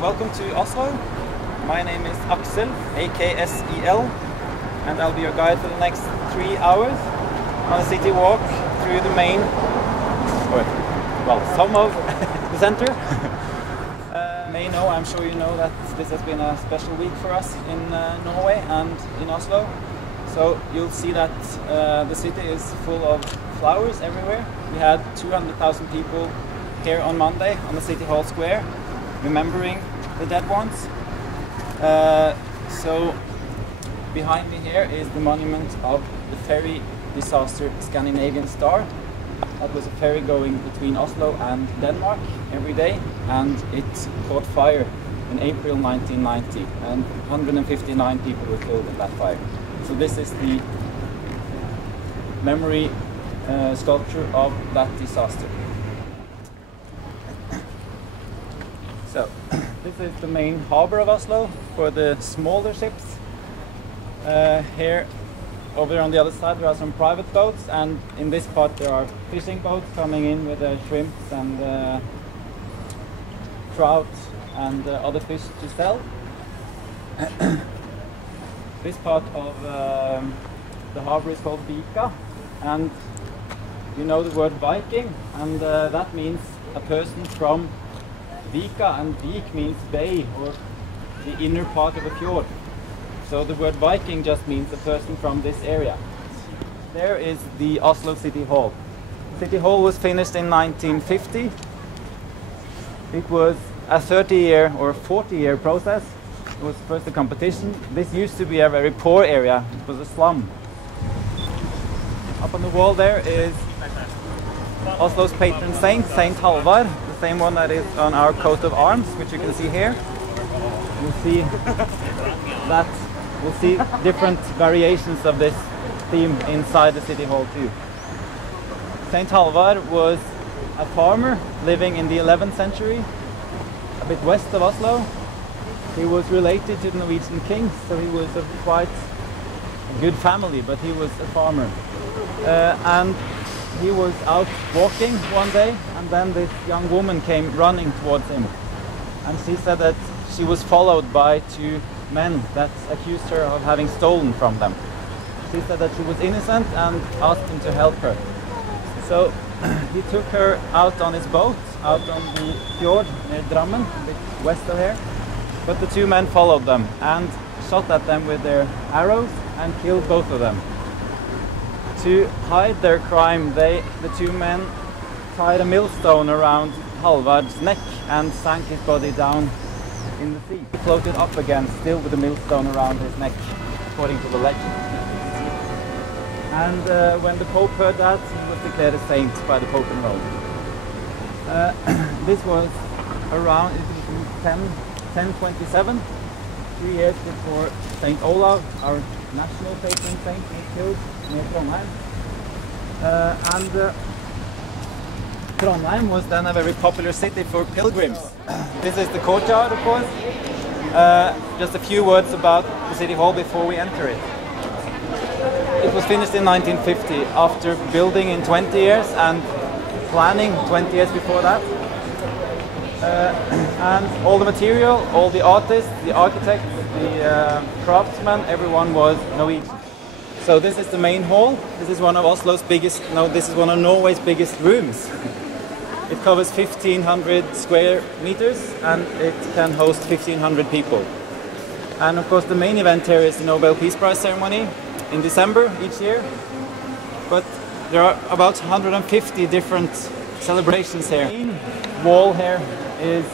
Welcome to Oslo. My name is Aksel, A-K-S-E-L, and I'll be your guide for the next 3 hours on a city walk through the main, some of the center. I'm sure you know that this has been a special week for us in Norway and in Oslo. So you'll see that the city is full of flowers everywhere. We had 200,000 people here on Monday on the City Hall Square, remembering the dead ones. So behind me here is the monument of the ferry disaster Scandinavian Star. That was a ferry going between Oslo and Denmark every day, and it caught fire in April 1990, and 159 people were killed in that fire. So this is the memory sculpture of that disaster. So this is the main harbor of Oslo for the smaller ships. Here, over there on the other side, there are some private boats, and in this part there are fishing boats coming in with shrimps and trout and other fish to sell. This part of the harbor is called Vika, and you know the word Viking, and that means a person from Vika, and Vik means bay or the inner part of a fjord. So the word Viking just means a person from this area. There is the Oslo City Hall. City Hall was finished in 1950. It was a 30-year or 40-year process. It was first a competition. This used to be a very poor area. It was a slum. Up on the wall there is Oslo's patron saint, Saint Halvard, the same one that is on our coat of arms, which you can see here. You'll see that we'll see different variations of this theme inside the City Hall too. Saint Halvard was a farmer living in the 11th century, a bit west of Oslo. He was related to the Norwegian kings, so he was of quite a good family, but he was a farmer. And he was out walking one day, and then this young woman came running towards him. And she said that she was followed by two men that accused her of having stolen from them. She said that she was innocent and asked him to help her. So he took her out on his boat, out on the fjord near Drammen, a bit west of here. But the two men followed them and shot at them with their arrows and killed both of them. To hide their crime, the two men tied a millstone around Halvard's neck and sank his body down in the sea. He floated up again, still with the millstone around his neck, according to the legend. And when the Pope heard that, he was declared a saint by the Pope in Rome. This was around 1027, 3 years before Saint Olav, our national patron saint, was killed near Trondheim. Trondheim was then a very popular city for pilgrims. This is the courtyard, of course. Just a few words about the City Hall before we enter it. It was finished in 1950 after building in 20 years and planning 20 years before that. And all the material, all the artists, the architects, the craftsmen, everyone was Norwegian. So this is the main hall. This is one of Oslo's biggest, no, this is one of Norway's biggest rooms. It covers 1,500 square meters and it can host 1,500 people. And of course the main event here is the Nobel Peace Prize ceremony in December each year. But there are about 150 different celebrations here. The main wall here is,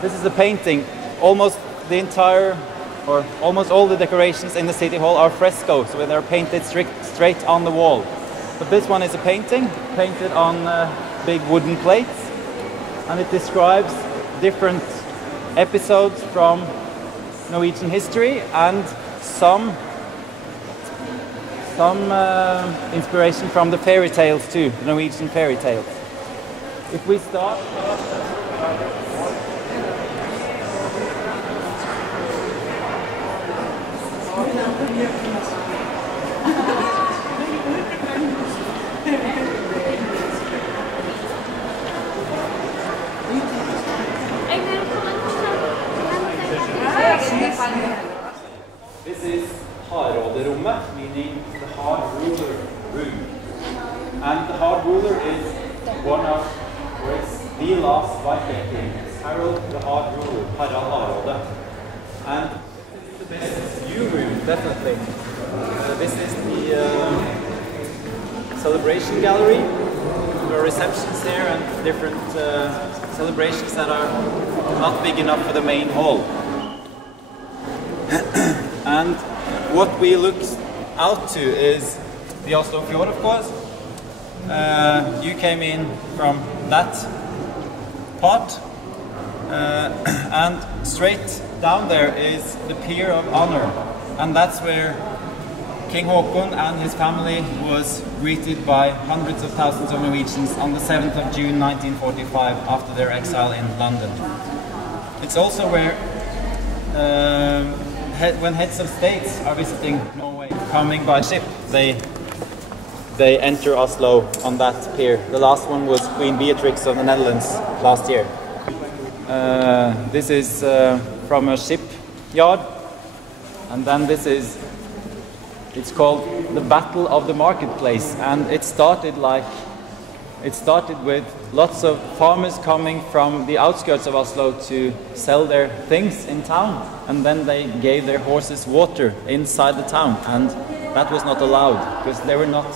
this is a painting. Almost the entire, or almost all the decorations in the City Hall are frescoes, so they're painted straight on the wall. But this one is a painting, painted on big wooden plates, and it describes different episodes from Norwegian history and some inspiration from the fairy tales too, the Norwegian fairy tales. If we start... This is Hardråderommet, meaning the hard ruler room. And the hard ruler is one of, or it's the last Viking king. It's Harald the hard ruler, Harald Hardråde. And this is the best view room, definitely. This is the celebration gallery. There are receptions here and different celebrations that are not big enough for the main hall. And what we look out to is the Oslo Fjord, of course. You came in from that part, and straight down there is the Pier of Honor, and that's where King Haakon and his family was greeted by hundreds of thousands of Norwegians on the 7th of June 1945 after their exile in London. It's also where when heads of states are visiting Norway, coming by ship, they enter Oslo on that pier. The last one was Queen Beatrix of the Netherlands last year. This is from a shipyard, and then this is It's called the Battle of the Marketplace, and it started with lots of farmers coming from the outskirts of Oslo to sell their things in town, and then they gave their horses water inside the town, and that was not allowed because they were not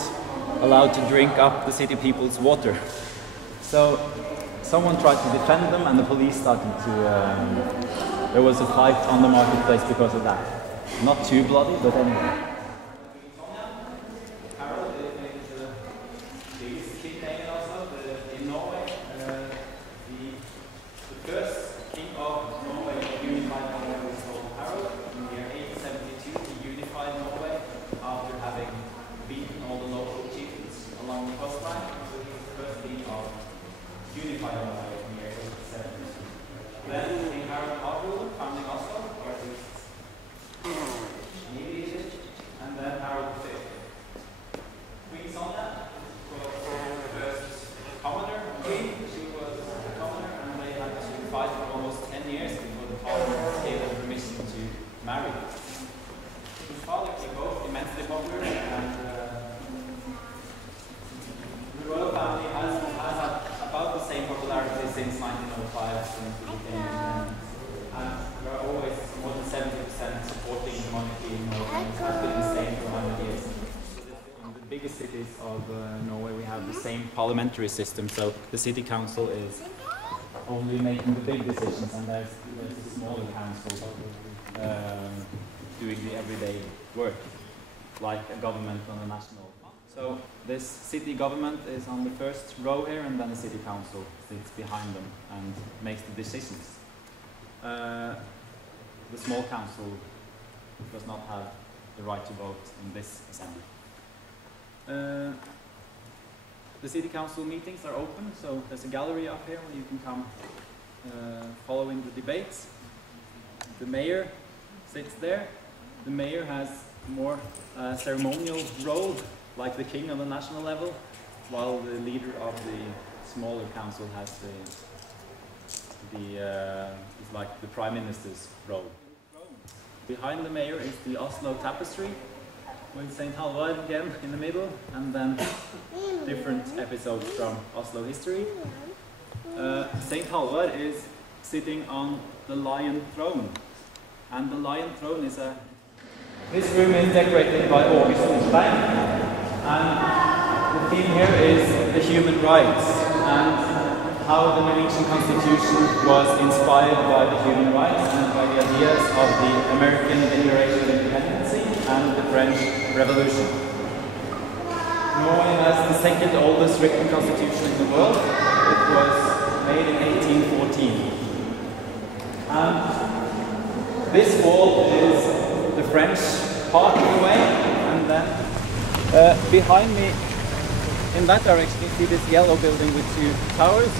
allowed to drink up the city people's water. So someone tried to defend them, and the police started to there was a fight on the marketplace because of that. Not too bloody, but anyway. Karl is the biggest king name in Norway. The first king of Norway, unified Norway, was called Karl. In the year 872, he unified Norway after having beaten all the local chieftains along the coastline. So he was the first king of unified Norway in the year 870. Then King Harald Hardruler, founding Oslo, or at least and then Harald V. Queen Sonja was the first commoner queen. She was a commoner, and they had to fight for almost 10 years before the parliament gave them permission to marry. His father was both immensely popular, and the royal family has had about the same popularity since 1905, since we became independent. And there are always more than 70% supporting the monarchy in Norway. It has been the same for 100 years. In the biggest cities of Norway, we have the same parliamentary system, so the city council is only making the big decisions, and there's a smaller council doing the everyday work, like a government on a national. So this city government is on the first row here, and then the city council sits behind them and makes the decisions. The small council does not have the right to vote in this assembly. The city council meetings are open, so there's a gallery up here where you can come following the debates. The mayor sits there. The mayor has more ceremonial role, like the king on the national level, while the leader of the smaller council has is like the prime minister's role. Behind the mayor is the Oslo tapestry, with St. Halvard again in the middle, and then different episodes from Oslo history. St. Halvard is sitting on the lion throne, and the lion throne is a... This room is decorated by Akershus, and the theme here is the human rights, and how the Norwegian constitution was inspired by the human rights and by the ideas of the American Declaration of Independence and the French Revolution. Norway has the second oldest written constitution in the world. It was made in 1814. And this wall is the French part of the way, and then behind me in that direction you see this yellow building with two towers.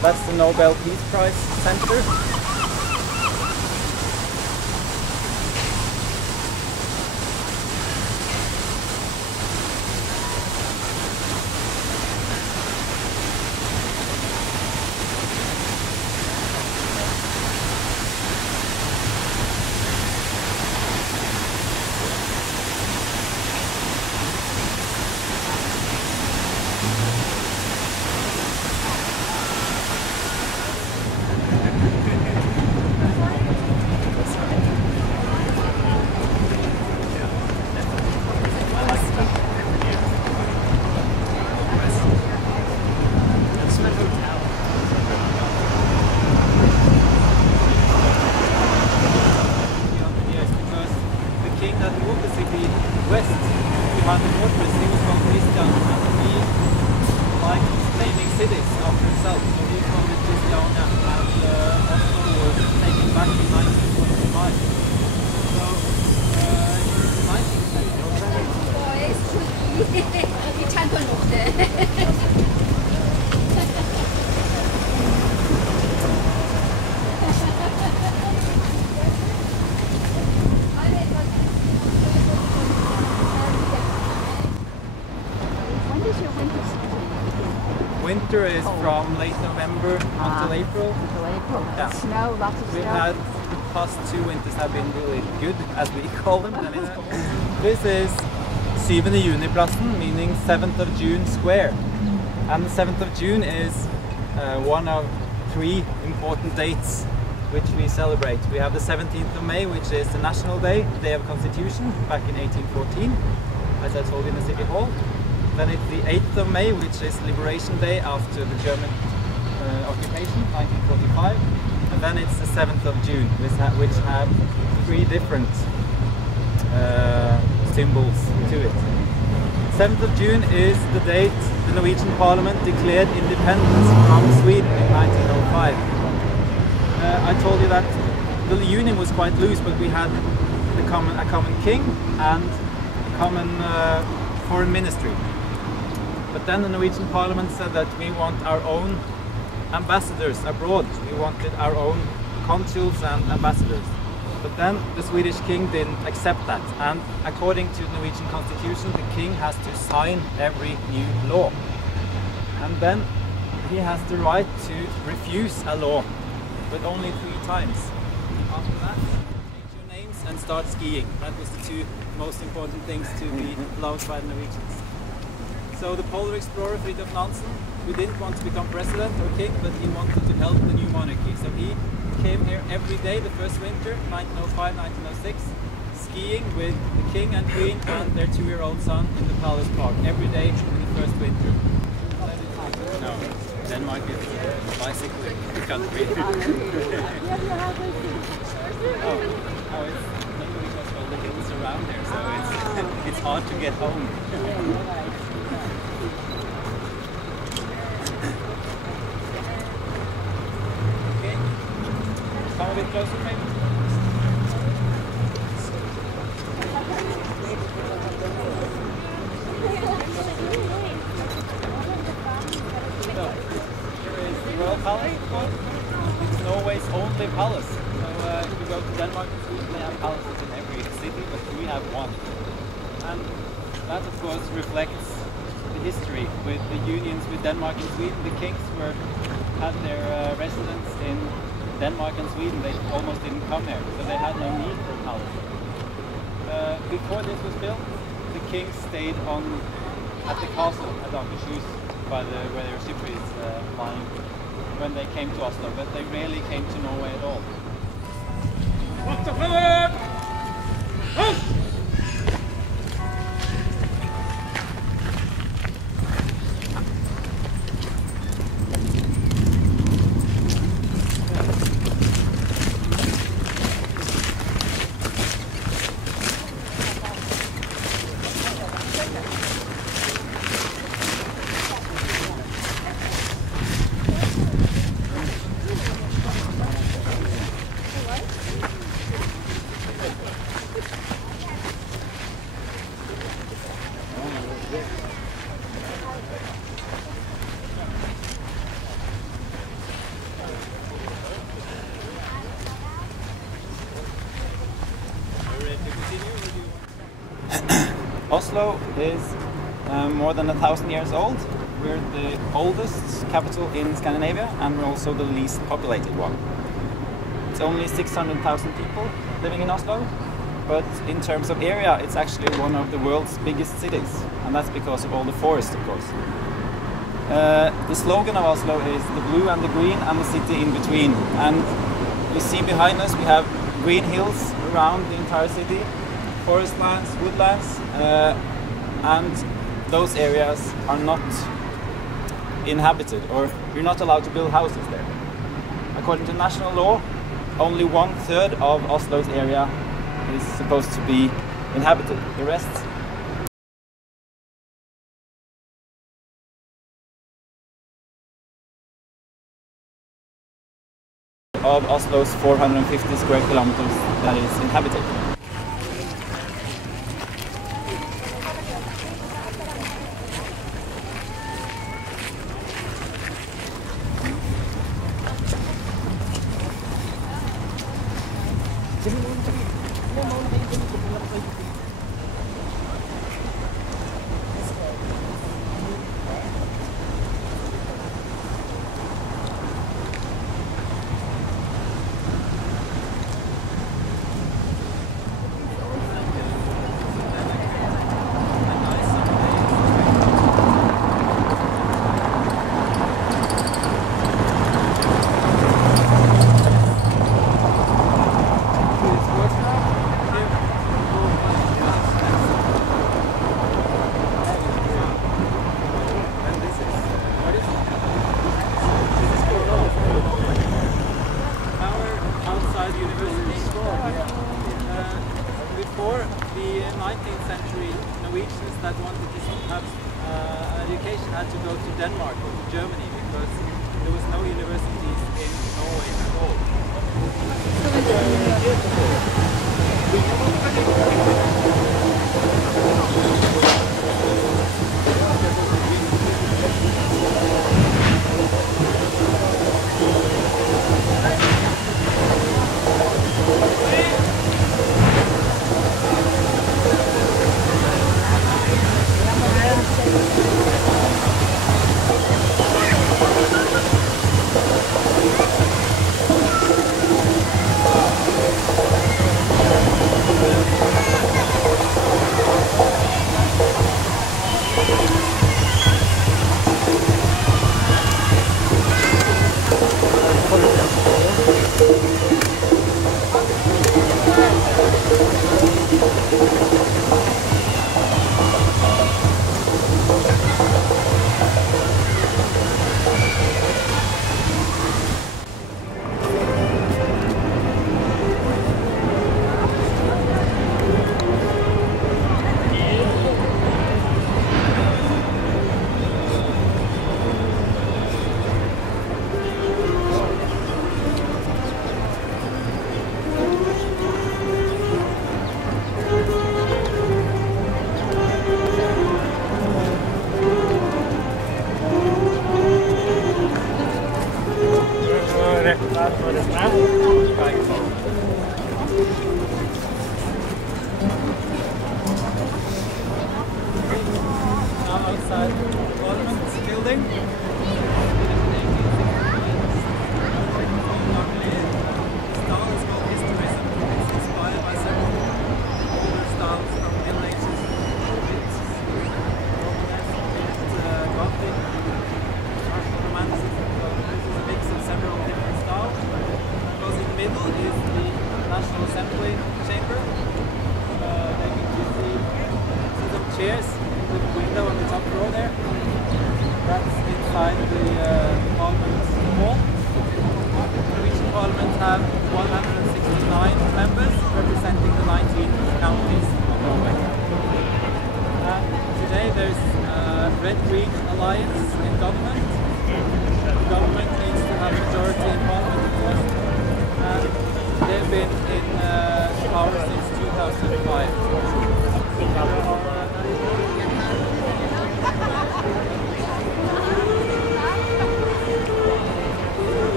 That's the Nobel Peace Prize Center. Winter is from late November until April. Until April. Yeah. Snow, lots of snow. We've had the past 2 winters have been really good, as we call them. And This is 7. Juni-plassen, meaning 7th of June square. And the 7th of June is one of 3 important dates which we celebrate. We have the 17th of May, which is the National Day, the Day of Constitution, back in 1814, as I told you in the City Hall. Then it's the 8th of May, which is Liberation Day after the German occupation, 1945. And then it's the 7th of June, which have 3 different symbols to it. 7th of June is the date the Norwegian Parliament declared independence from Sweden in 1905. I told you that the union was quite loose, but we had a common king and a common foreign ministry. But then the Norwegian Parliament said that we want our own ambassadors abroad. We wanted our own consuls and ambassadors. But then the Swedish king didn't accept that, and according to the Norwegian constitution, the king has to sign every new law. And then he has the right to refuse a law, but only 3 times. After that, change your names and start skiing. That was the 2 most important things to be loved by the Norwegians. So the polar explorer Fridtjof Nansen, who didn't want to become president or king, but he wanted to help the new monarchy. So he came here every day the first winter, 1905, 1906, skiing with the king and queen and their 2-year-old son in the palace park every day in the first winter. No, Denmark is a bicycling country. Oh, it's maybe because of the hills around there, so it's hard to get home. Come a bit closer, maybe. So, here is the Royal Palace. It's Norway's only palace. So, if you go to Denmark and Sweden, they have palaces in every city, but we have one. And that, of course, reflects the history with the unions with Denmark and Sweden. The kings had their residence in Denmark and Sweden. They almost didn't come here, so they had no need for a palace. Before this was built, the king stayed at the castle at Akershus, where their ship is lying, when they came to Oslo, but they rarely came to Norway at all. Oslo is more than 1,000 years old. We're the oldest capital in Scandinavia, and we're also the least populated one. It's only 600,000 people living in Oslo, but in terms of area, it's actually one of the world's biggest cities, and that's because of all the forests, of course. The slogan of Oslo is the blue and the green and the city in between. And you see behind us we have green hills around the entire city, forest lands, woodlands, and those areas are not inhabited, or you're not allowed to build houses there. According to national law, only 1/3 of Oslo's area is supposed to be inhabited. The rest of Oslo's 450 square kilometers that is inhabited. nations that wanted to have an education had to go to Denmark or to Germany because there was no universities in Norway at all. Outside Parliament building. Chairs with the window on the top row there. That's inside the Parliament hall. The Norwegian Parliament have 169 members representing the 19 counties of Norway. Today there's a Red-Green alliance in government. The government needs to have majority in Parliament, of course. And they've been in power since 2005.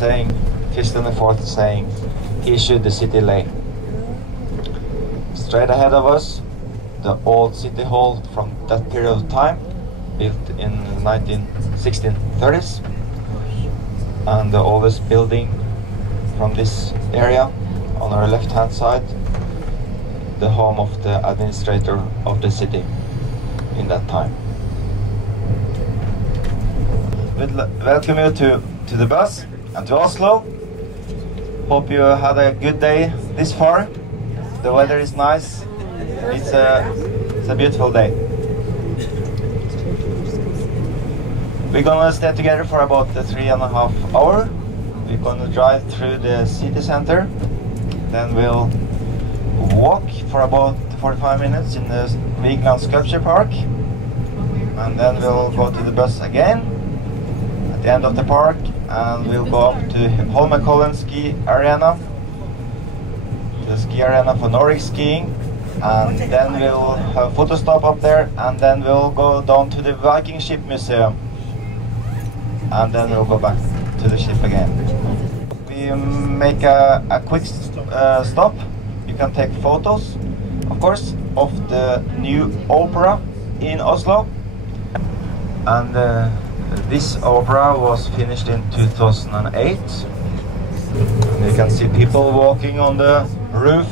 Saying, Christian IV saying, he should the city lay. Straight ahead of us, the old city hall from that period of time, built in 1630s, and the oldest building from this area on our left hand side, the home of the administrator of the city in that time. We'd welcome you to the bus and to Oslo. Hope you had a good day this far. The weather is nice. It's a beautiful day. We're gonna stay together for about 3.5 hours. We're gonna drive through the city center. Then we'll walk for about 45 minutes in the Vigeland sculpture park. And then we'll go to the bus again. the end of the park, and we'll go up to Holmenkollen ski arena, the ski arena for Nordic skiing, and then we'll have a photo stop up there, and then we'll go down to the Viking ship museum, and then we'll go back to the ship again. We make a quick stop. You can take photos, of course, of the new opera in Oslo, and this opera was finished in 2008. And you can see people walking on the roof.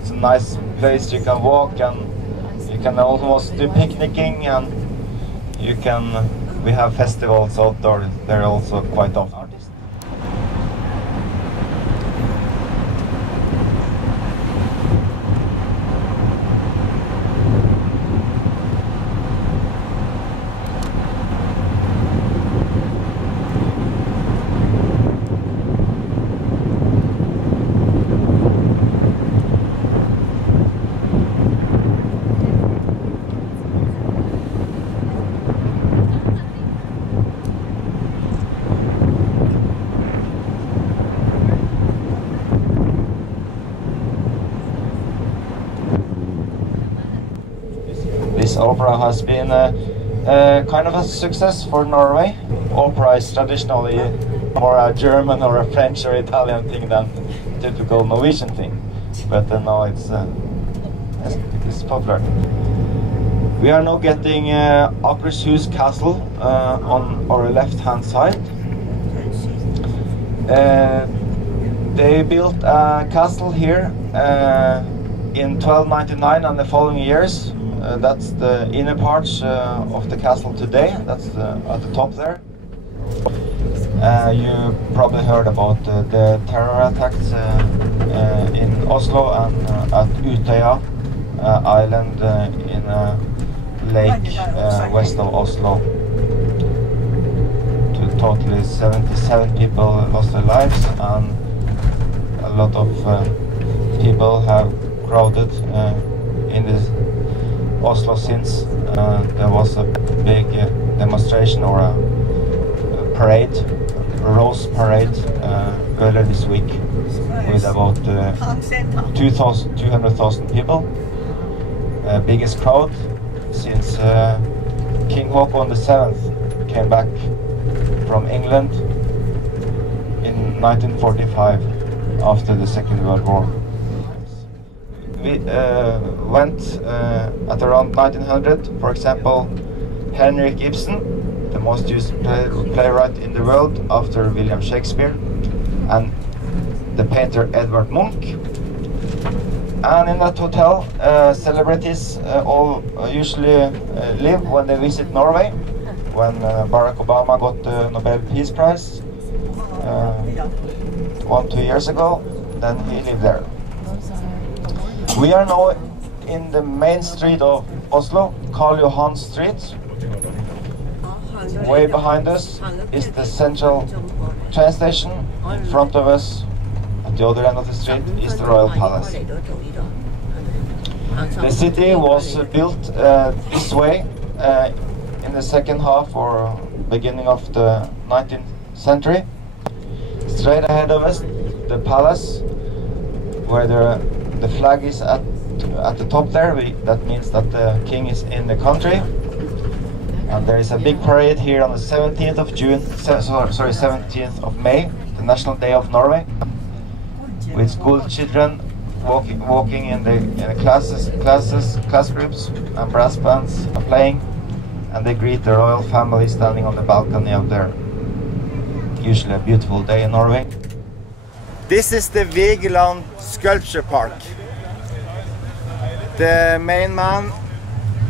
It's a nice place you can walk, and you can almost do picnicking, and you can. We have festivals outdoors there also quite often. This opera has been kind of a success for Norway. Opera is traditionally more a German or a French or Italian thing than typical Norwegian thing, but now it's popular. We are now getting Akershus castle on our left-hand side. They built a castle here in 1299 and the following years. That's the inner parts of the castle today. That's at the top there. You probably heard about the terror attacks in Oslo and at Utøya island in a lake west of Oslo. Totally 77 people lost their lives, and a lot of people have crowded in this Oslo since. There was a big demonstration or a parade, a rose parade earlier this week with about 200,000 people. Biggest crowd since King Haakon VII came back from England in 1945 after the Second World War. We went at around 1900, for example, Henrik Ibsen, the most used playwright in the world after William Shakespeare, and the painter Edvard Munch. And in that hotel, celebrities all usually live when they visit Norway. When Barack Obama got the Nobel Peace Prize 1-2 years ago, then he lived there. We are now in the main street of Oslo, Johans Street. Way behind us is the central train station. In front of us, at the other end of the street, is the Royal Palace. The city was built this way in the second half or beginning of the 19th century. Straight ahead of us, the palace, where the flag is at the top there. That means that the king is in the country. And there is a big parade here on the 17th of June, 17th of May, the National Day of Norway, with school children walking in the class groups, and brass bands are playing, and they greet the royal family standing on the balcony out there. Usually a beautiful day in Norway. This is the Vigeland sculpture park. The main man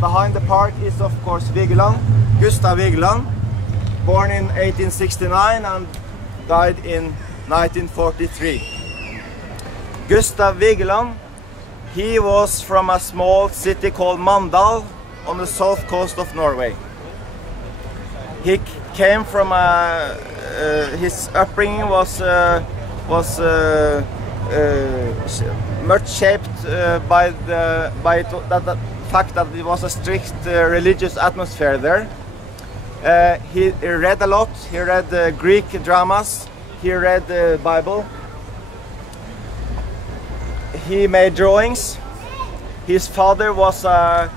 behind the park is of course Vigeland, Gustav Vigeland, born in 1869 and died in 1943. Gustav Vigeland, he was from a small city called Mandal on the south coast of Norway. He came from his upbringing was much shaped by the fact that it was a strict religious atmosphere there. He read a lot. He read Greek dramas. He read the Bible. He made drawings. His father was a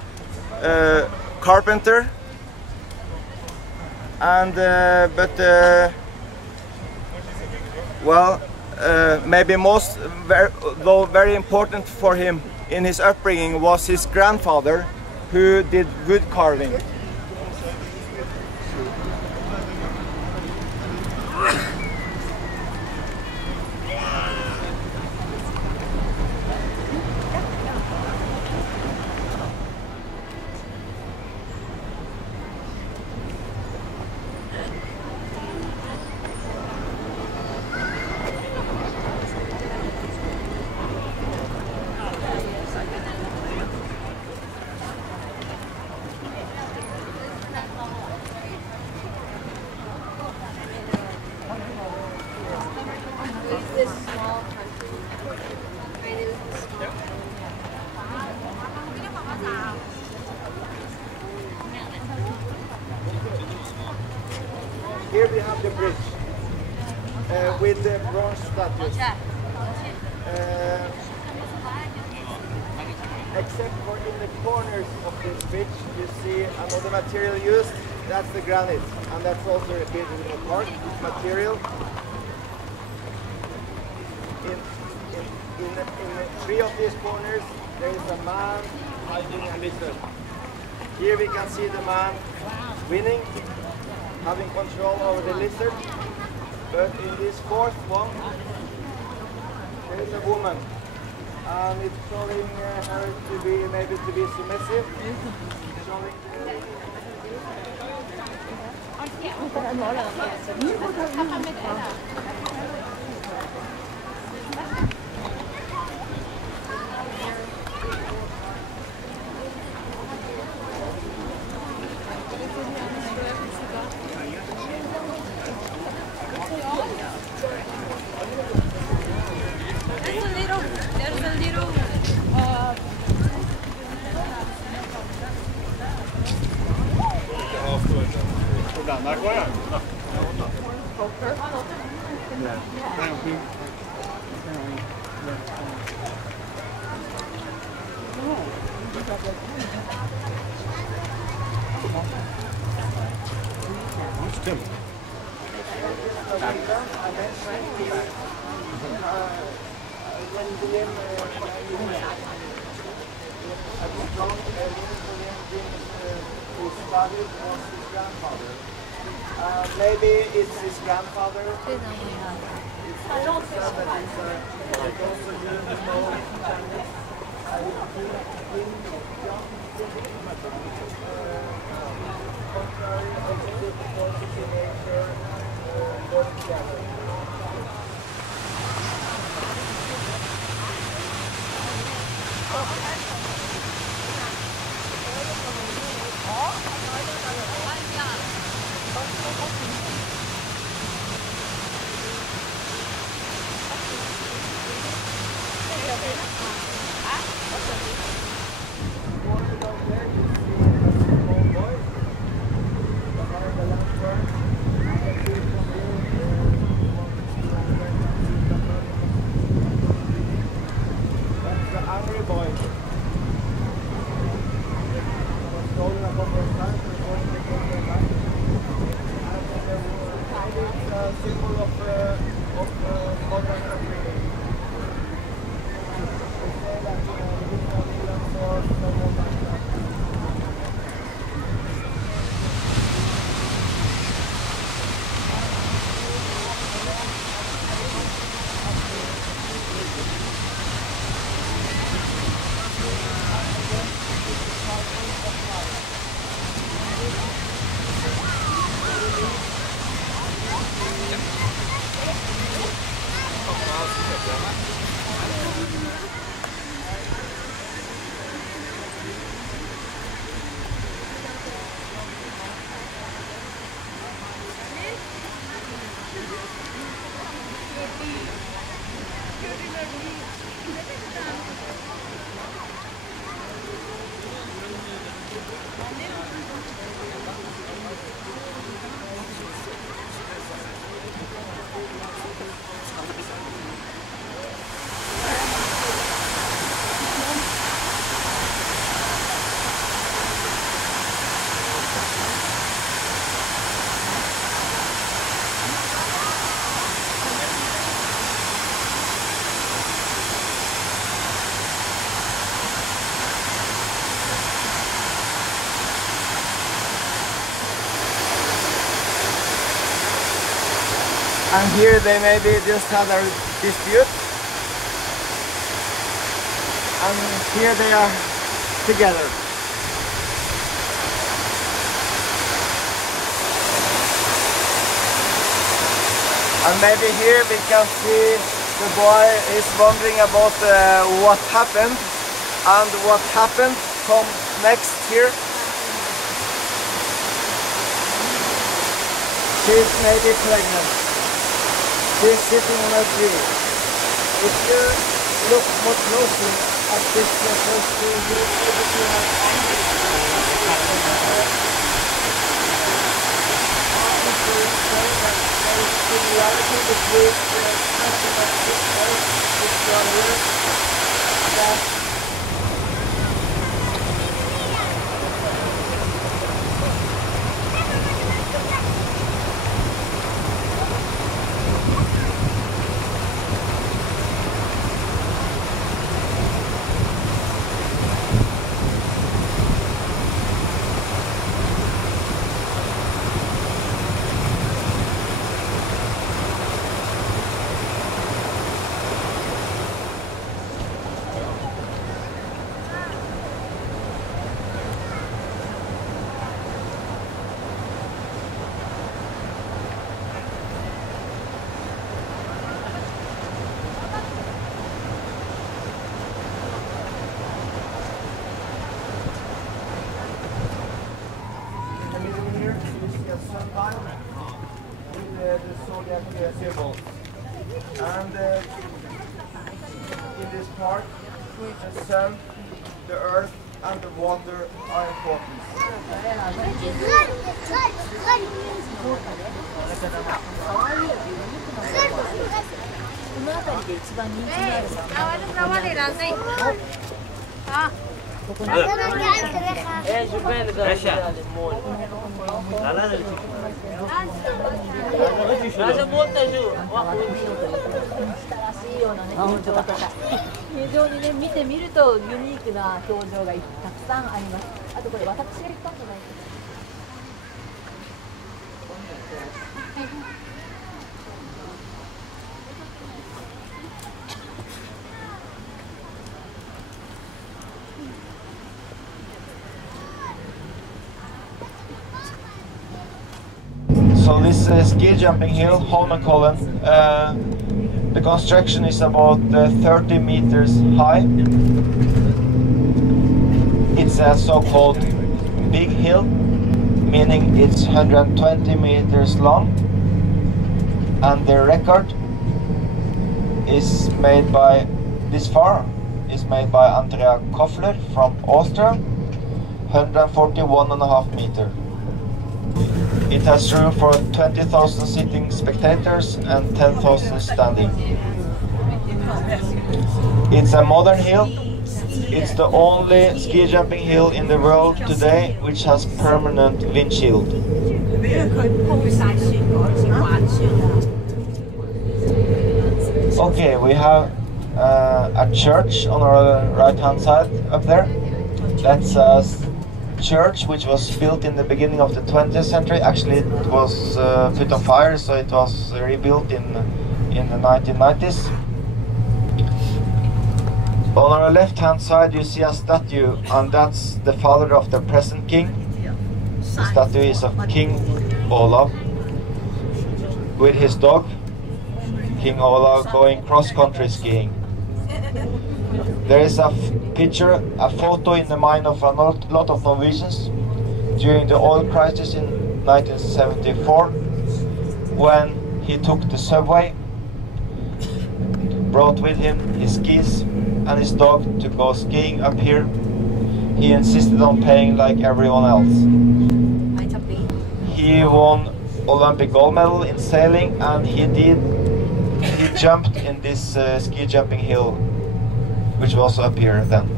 carpenter. And maybe though very important for him in his upbringing was his grandfather, who did wood carving. Here we have the bridge with the bronze statues. Except for in the corners of this bridge, you see another material used. That's the granite, and that's also repeated in the park. This material. In three of these corners, there is a man hiding a lizard. Here we can see the man winning, having control over the lizard. But in this fourth one, there is a woman, and it's showing her to be maybe to be submissive. Showing maybe it's his grandfather. And here they maybe just had a dispute. And here they are together. And maybe here we can see the boy is wondering about what happened. And what happened comes next here. She's maybe pregnant. She's sitting on a tree. If you look more closely at this first tree, you will be able to have similarity between the country of this place, this one here, that symbol. And in this part, the sun, the earth, and the water are important. So this ski jumping hill, Holmenkollbakken, the construction is about 30 meters high. It's a so-called big hill, meaning it's 120 meters long, and the record is made by, this far, is made by Andrea Koffler from Austria, 141.5 meters. It has room for 20,000 sitting spectators and 10,000 standing. It's a modern hill. It's the only ski jumping hill in the world today which has permanent windshield. Okay, we have a church on our right hand side up there. That's a church which was built in the beginning of the 20th century. Actually, it was put on fire, so it was rebuilt in the 1990s. On our left hand side you see a statue, and that's the father of the present king. The statue is of King Olav with his dog, King Olav, going cross-country skiing. There is a picture, a photo in the mind of a lot of Norwegians during the oil crisis in 1974, when he took the subway, brought with him his skis and his dog to go skiing up here he insisted on paying like everyone else. He won Olympic gold medal in sailing, and he jumped in this ski jumping hill, which was up here then.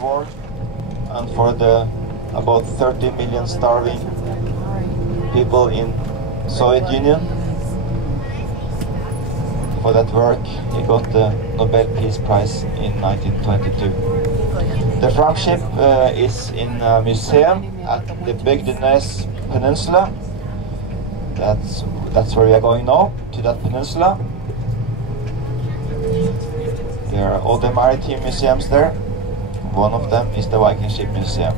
War, and for the about 30 million starving people in Soviet Union. For that work, he got the Nobel Peace Prize in 1922. The flagship is in a museum at the Vigeland Peninsula. That's where we are going now, to that peninsula. There are all the maritime museums there. One of them is the Viking ship museum.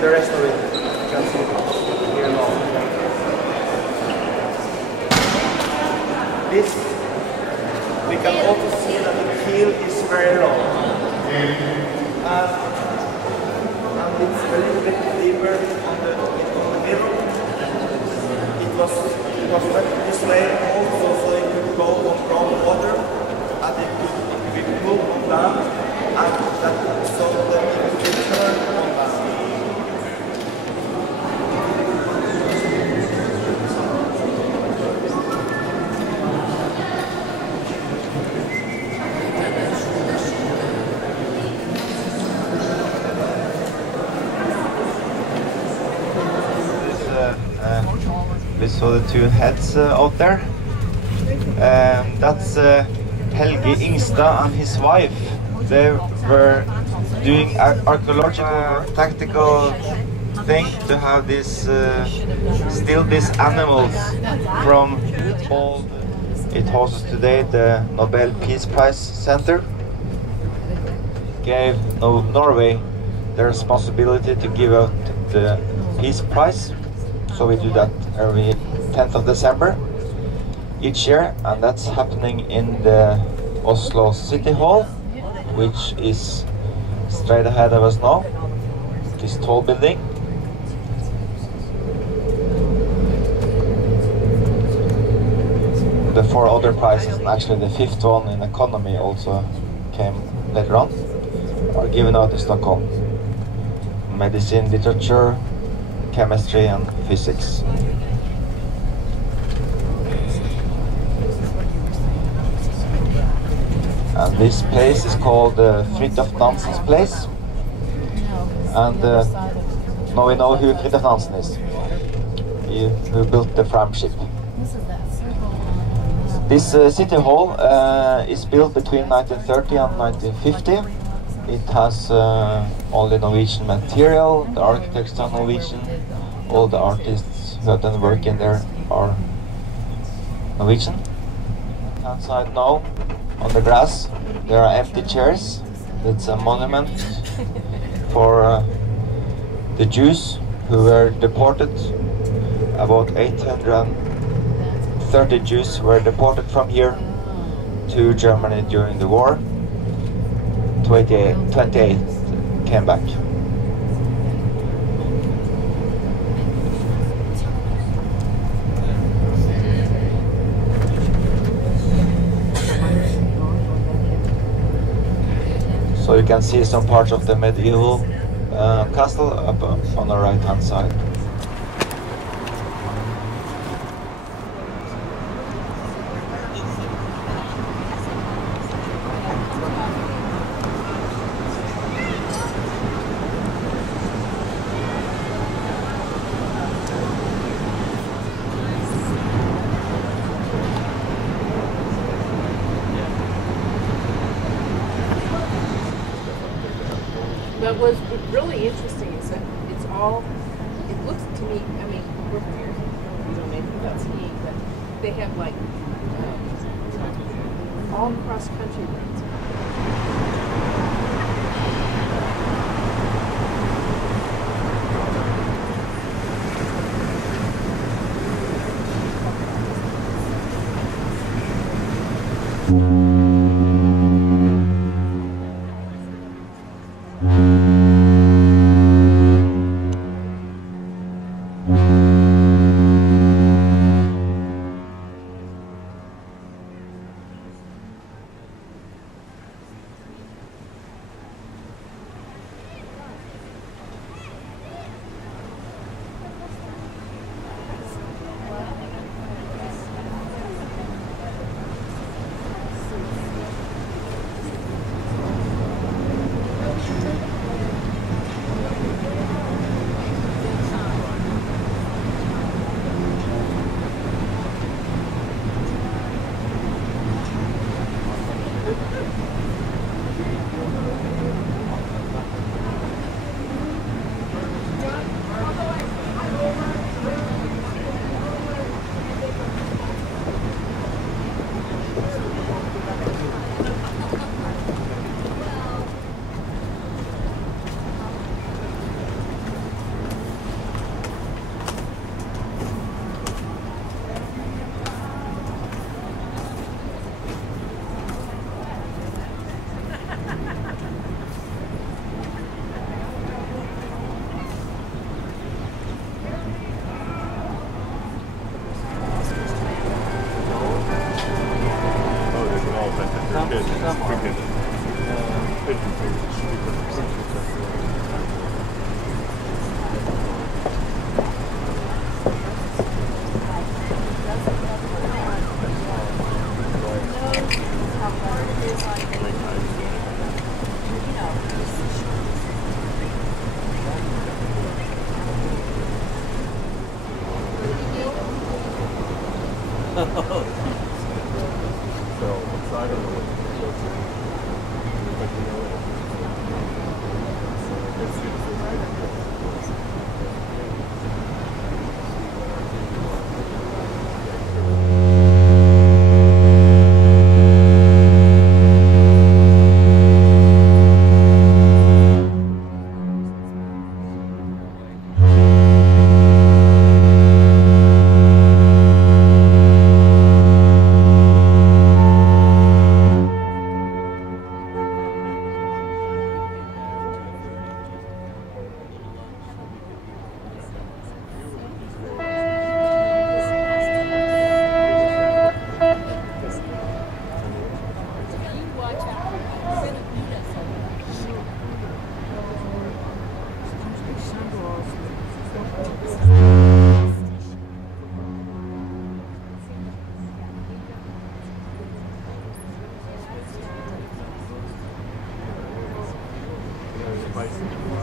The rest of it, you can see here now. This, we can also see that the keel is very long. And it's a little bit deeper on the middle. It was left this way also so it could go on groundwater, and it could move on land, and that so that it could turn on land. We saw the two heads out there. That's Helge Ingstad and his wife. They were doing archaeological tactical thing to have this still these animals from all. It houses today the Nobel Peace Prize Center. Gave Norway the responsibility to give out the Peace Prize. So we do that every 10th of December each year, and that's happening in the Oslo City Hall, which is straight ahead of us now, this tall building. the 4 other prizes, and actually the 5th one in economy also came later on, are given out in Stockholm. Medicine, literature, chemistry and physics. And this place is called Fridtjof Nansen's place. And now we know who Fridtjof Nansen is. Who built the Fram ship. This city hall is built between 1930 and 1950. It has only Norwegian material, the architects are Norwegian, all the artists who have done work in there are Norwegian. Outside now, on the grass, there are empty chairs. It's a monument for the Jews who were deported. About 830 Jews were deported from here to Germany during the war. 28 came back. So you can see some parts of the medieval castle up on the right hand side. But what's really interesting is that it's all, it looks to me, I mean, we're here, we don't know anything about skiing, but they have like all cross-country runs. bicycle.